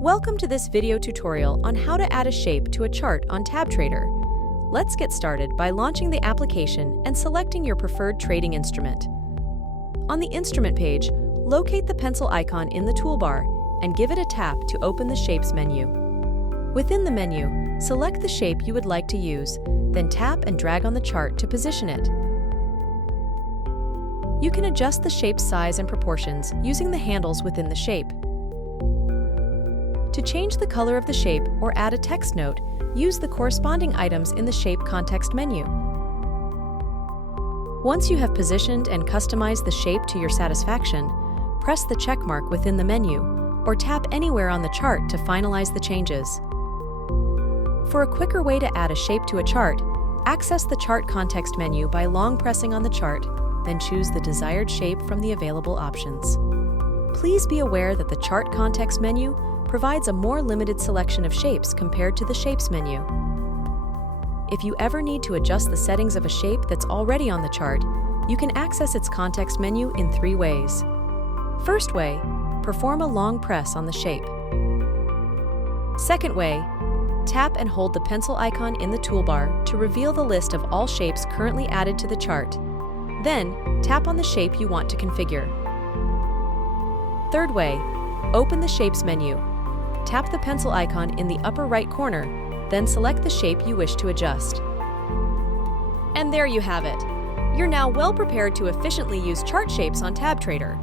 Welcome to this video tutorial on how to add a shape to a chart on TabTrader. Let's get started by launching the application and selecting your preferred trading instrument. On the Instrument page, locate the pencil icon in the toolbar and give it a tap to open the Shapes menu. Within the menu, select the shape you would like to use, then tap and drag on the chart to position it. You can adjust the shape's size and proportions using the handles within the shape. To change the color of the shape or add a text note, use the corresponding items in the Shape context menu. Once you have positioned and customized the shape to your satisfaction, press the check mark within the menu or tap anywhere on the chart to finalize the changes. For a quicker way to add a shape to a chart, access the Chart context menu by long pressing on the chart, then choose the desired shape from the available options. Please be aware that the Chart context menu provides a more limited selection of shapes compared to the Shapes menu. If you ever need to adjust the settings of a shape that's already on the chart, you can access its context menu in 3 ways. First way, perform a long press on the shape. Second way, tap and hold the pencil icon in the toolbar to reveal the list of all shapes currently added to the chart. Then, tap on the shape you want to configure. Third way, open the Shapes menu. Tap the pencil icon in the upper right corner, then select the shape you wish to adjust. And there you have it! You're now well prepared to efficiently use chart shapes on TabTrader.